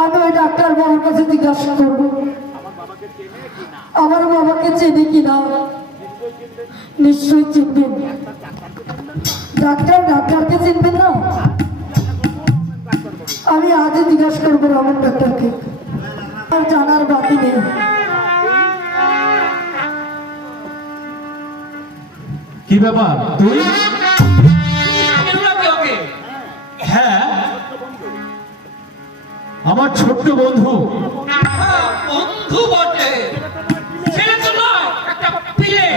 আমি ওই ডাক্তার বাবুর কাছে জিজ্ঞাসা করবো আমার বাবাকে চেনে কিনা। নিশ্চয়ই চিনবেন। ডাক্তারকে চিনবেন না? আমি আজই জিজ্ঞাসা করবো রমেন ডাক্তারকে, আর জানার বাকি নেই। কি ব্যাপার তুই? হ্যাঁ, আমার ছোট্ট বন্ধু। বন্ধু বটে, ছেলে তো নয়, একটা পিলে।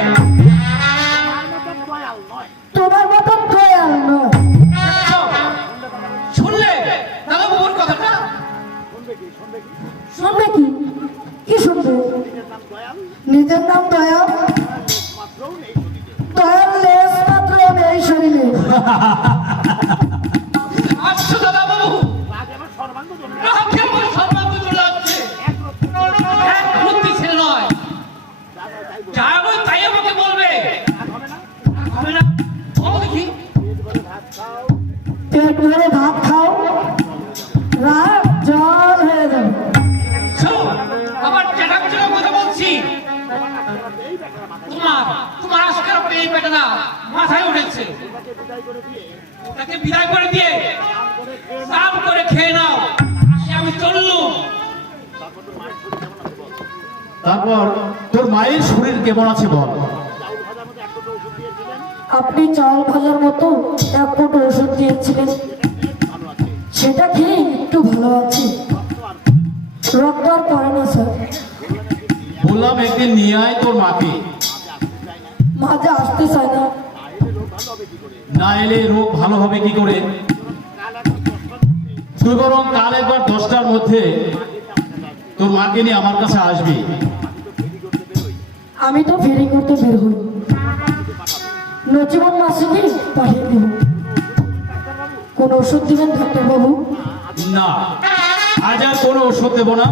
তোমার মতন দয়াল নয়। শুনবে? নিজের নাম দয়াল? দয়াল লেস মাত্র নেই শরীরে। আসছো দাদা বাবু, রাখে আমার সর্বাঙ্গ চলে আসছে। এক বুদ্ধি ছেলে নয়, যা বই তাই আমাকে বলবে। হবে না, বলো দেখি। পেট ভরে ভাত খাও, রাত জল হয়ে যাবে। শোনো, আবার চেটাক চেটাক কথা বলছি। তোমার আজকের এই পেটে না মাথায় উঠেছে। তাকে বিদায় করে দিয়ে সাফ করে খেয়ে নাও। সে আমি চললুম। তারপর তোর মায়ের শরীর কেমন আছে বল? আপনি চাল ভাজার মতো এক ফুট ওষুধ দিয়েছিলেন, সেটা খেয়ে একটু ভালো আছি। রক্ত আর পড়ে না স্যার। বললাম একদিন নিয়ে আয় তোর মাকে। মাঝে আসতে চায় না। না এলে রোগ ভালো হবে কি করে? তুই বরং কাল একবার 10টার মধ্যে তোর মাকে নিয়ে আমার কাছে আসবি। আমি তো ফেরি করতে বের হই, নচিবন মাসিকে পাঠিয়ে দেব। কোন ওষুধ দিবেন ডাক্তারবাবু? না, আজ আর কোনো ওষুধ দেবো না,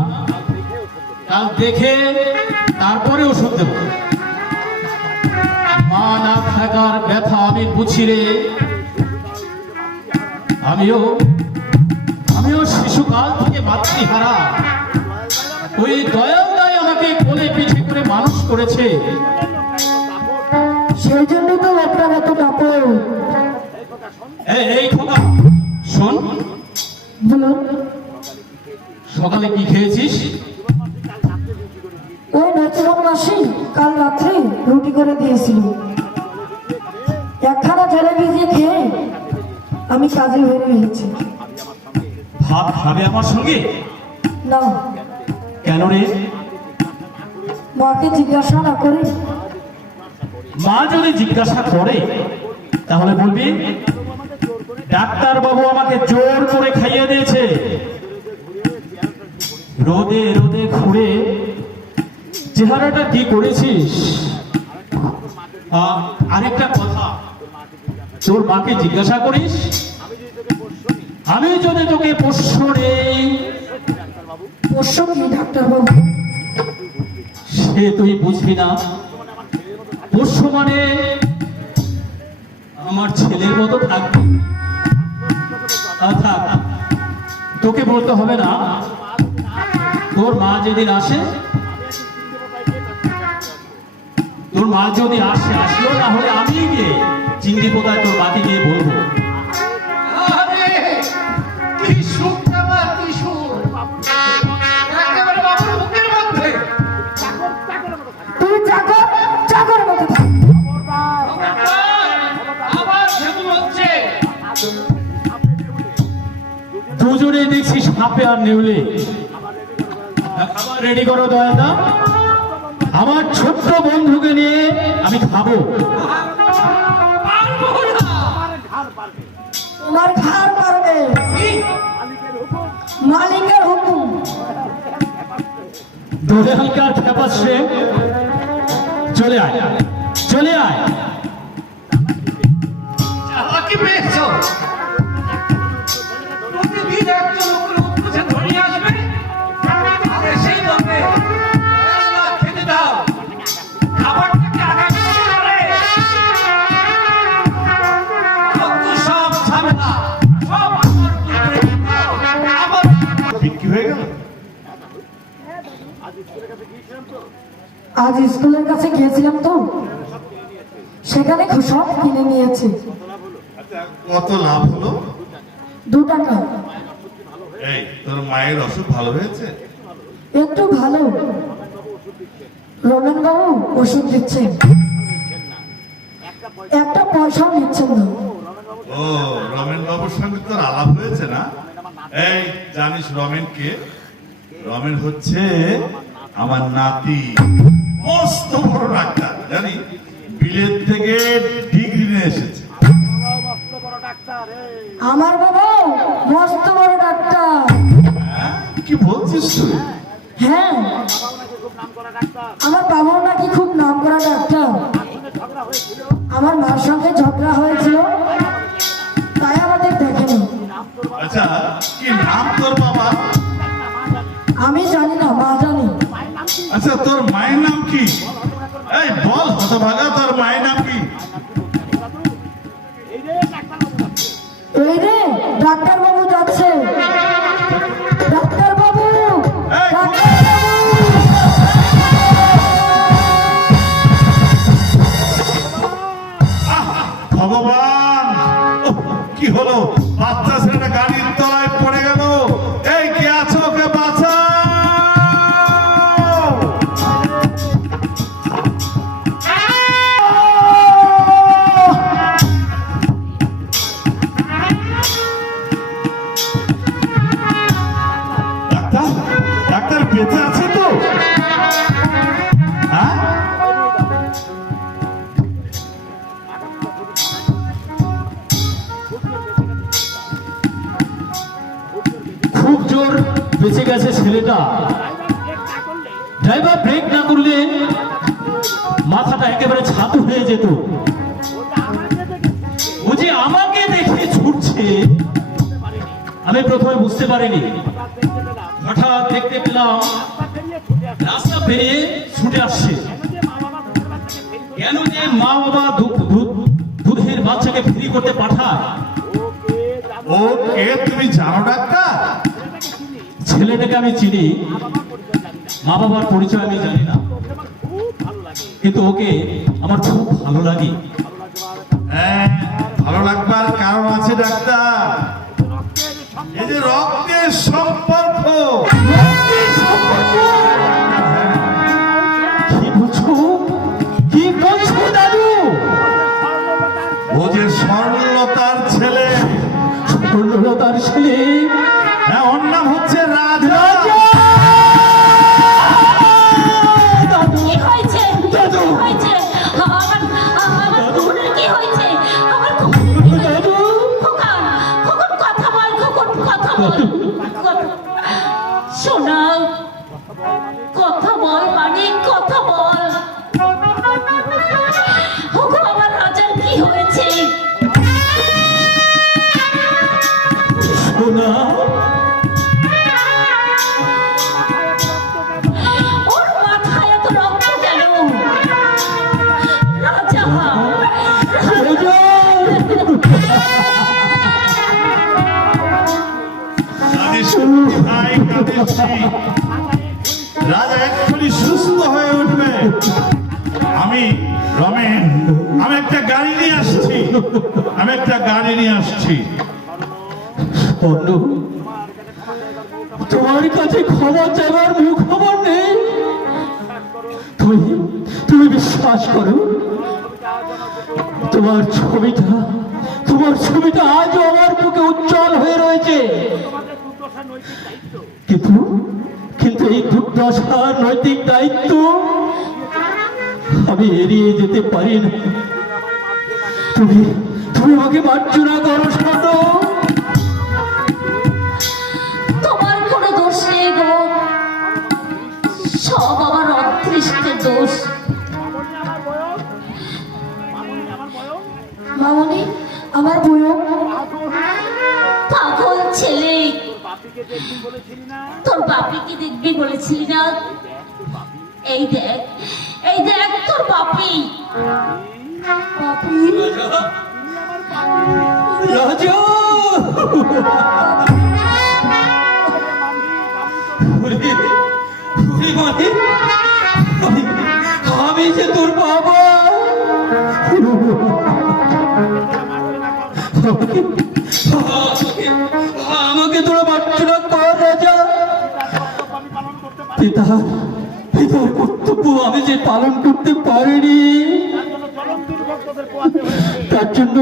কাল দেখে তারপরে ওষুধ দেবো। মা না থাকার ব্যথা আমি বুঝি রে। আমিও শিশুকাল থেকে মাতৃহারা। ওই দয়ালদাই আমাকে কোলে পিঠে করে মানুষ করেছে। সেই জন্য তো আপনার এত কাপড়। এই খোকা শোন, বলুন। সকালে কি খেয়েছিস? ওই নচিবন মাসি কাল রাত্রে রুটি করে দিয়েছিল, একখানা জলে ভিজিয়ে খেয়ে আমি কাজে বেরিয়ে গেছি। ভাত খাবে আমার সঙ্গে? না, কেন রে? মাকে জিজ্ঞাসা না করে। মা যদি জিজ্ঞাসা করে তাহলে বলবি ডাক্তার বাবু আমাকে জোর করে খাইয়ে দিয়েছে। রোদে রোদে ঘুরে চেহারাটা কি করেছিস? আরেকটা কথা, তোর মাকে জিজ্ঞাসা করিস, আমি যদি তোকে পোষ্য নেই। পোষ্য কি ডাক্তারবাবু? সে তুই বুঝবি না। পোষ্য মানে আমার ছেলের মতো থাকবে। থাক, তোকে বলতে হবে না। তোর মা যেদিন আসে, তোর মা যদি আসে আসলো, না হলে আমি গিয়ে চিংড়ি পোতায় তোর মাকে গিয়ে বলবো। আরে কি সুখ আমার, কি সুখ! একেবারে বাবুর মুখের মধ্যে। তুমি চাকর চাকর মতো থাক। আবার সেগুন হচ্ছে। দুজনে দেখছি সাপে আর নেউলে। খাবার রেডি করো দয়াদা, আমার ছোট্ট বন্ধুকে নিয়ে আমি খাবো। পারবো না। তোমার ঘাড় পারবে, মালিকের হুকুম। দয়ালকার ঠেপাচ্ছে, চলে আয়, চলে আয়। চালাকি পেয়েছো। প্রতিদিন একজন লোকের উৎকোচে ধরিয়ে আসবে, আর এসেই বলবে "দয়ালদা, খেতে দাও।" খাবারটাকে আগামী করে যত সব ঝামেলা, সব আমার উপরে আমার বিক্রি হয়ে গেল। আজ স্কুলের কাছে গিয়েছিলাম তো, সেখানে সব কিনে নিয়েছে। কত লাভ হলো? 2 টাকা। এই তোর মায়ের অসুখ ভালো হয়েছে? একটু ভালো। রমেন বাবু ওষুধ দিচ্ছেন, একটা পয়সাও নিচ্ছেন না। ও, রমেন বাবুর সঙ্গে তোর আলাপ হয়েছে না? এই জানিস রমেন কে? রমেন হচ্ছে আমার নাতি, মস্ত বড় ডাক্তার, জানি বিলেত থেকে ডিগ্রি নিয়ে এসেছে। আমার বাবা মস্ত বড় ডাক্তার। কি বলছিস তুই? হ্যাঁ, আমার বাবাও নাকি খুব নাম করা ডাক্তার। আমার মার সঙ্গে ঝগড়া হয়েছিল, তাই আমাদের দেখেনি। আচ্ছা, কি নাম তোর বাবা? আমি জানি না, মা জানি। আচ্ছা, তোর মায়ের নাম কি? এই বল হতভাগা, তোর মায়ের নাম কি? এই রে, ডাক্তার বাবু যাচ্ছে। ডাক্তার বাবু, ডাক্তার বাবু। ভগবান, উফ, কি হলো? বাচ্চা ছেলেটা গাড়ির তলায় পড়ে গেল। এই কে আছো, ওকে বাঁচাও! ডাক্তার, ডাক্তার বেঁচে আছে তো? হ্যাঁ? খুব জোর বেঁচে গেছে ছেলেটা। ড্রাইভার ব্রেক না করলে মাথাটা একেবারে ছাতু হয়ে যেত। ও যে আমাকে দেখে ছুটছে, আমি প্রথমে বুঝতে পারিনি। হঠাৎ দেখতে পেলাম রাস্তা পেরিয়ে ছুটে আসছে। কেন যে মা বাবা দুধের বাচ্চাকে ফ্রি করতে পাঠায়? ও কে তুমি জানো ডাক্তার? ছেলেটাকে আমি চিনি, মা বাবার পরিচয় আমি জানি না, কিন্তু ওকে আমার খুব ভালো লাগে। হ্যাঁ, ভালো লাগবার কারণ আছে ডাক্তার। এই যে রক্তের সম্পর্ক। কি বলছো, কি বলছো দাদু? ও যে স্বর্ণলতার ছেলে। স্বর্ণলতার ছেলে? হ্যাঁ, ওর নাম হচ্ছে রাজা। কি হয়েছে? কি হয়েছে? আমার বোনের কি হয়েছে? আমার দাদু, খোকা, খোকন কথা বল, খোকন কথা বল। শোনা, কথা বল মানে কথা বল। হোক, আমার রাজার কি হয়েছে? সোনা, ওর মাথায় এত রক্ত কেন? রাজা, কাঁদিস ভাই, কাঁদিস নি। রাজা এক্ষুনি সুস্থ হয়ে উঠবে। আমি রমেন, আমি একটা গাড়ি নিয়ে আসছি। আমি একটা গাড়ি নিয়ে আসছি। স্বর্ণ, তোমার কাছে ক্ষমা চাইবার মুখ খবর নেই। তুমি বিশ্বাস করো, তোমার ছবিটা আজও আমার বুকে উজ্জ্বল হয়ে রয়েছে। কিন্তু এই দুর্দশার নৈতিক দায়িত্ব আমি এড়িয়ে যেতে পারি না। তুমি আমাকে মার্জনা করো স্বর্ণ। তোমার কোনো দোষ নেই গো, সব আমার অদৃষ্টের দোষ। মামনি, আমার বইও। পাগল ছেলে, তোর বাপিকে দেখবি বলেছিলি না? এই দেখ, এই দেখ তোর বাপি। বাপি, রাজা, আমি যে তোর বাবা। আমাকে তোরা মার্জনা কর রাজা। পিতার কর্তব্য আমি যে পালন করতে পারিনি, তার জন্য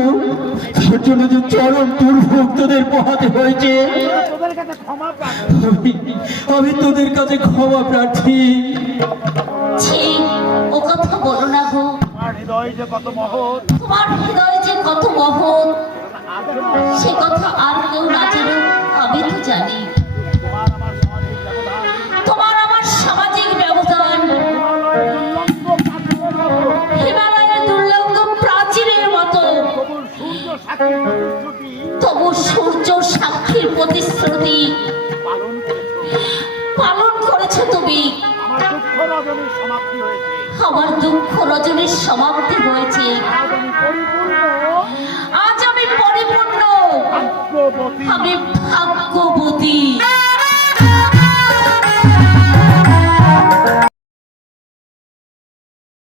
যে চরম দুর্ভোক্তদের পোহাতে হয়েছে। আমি তোদের কাছে ক্ষমা প্রার্থী। ছি, ও কথা বলো না গো। তোমার হৃদয় যে কত মহৎ, তোমার হৃদয় যে কত মহৎ, সে কথা আর কেউ না জানো, আমি তো জানি। তোমার আমার সামাজিক ব্যবধান তবু সূর্য সাক্ষীর প্রতিশ্রুতি পালন করেছো। পালন করেছো তুমি। আমার দুঃখ রজনীর সমাপ্তি হয়েছে। আমার দুঃখ রজনীর সমাপ্তি হয়েছে। আজ আমি পরিপূর্ণ আজ আমি পরিপূর্ণ, ভাগ্যবতী। আমি ভাগ্যবতী।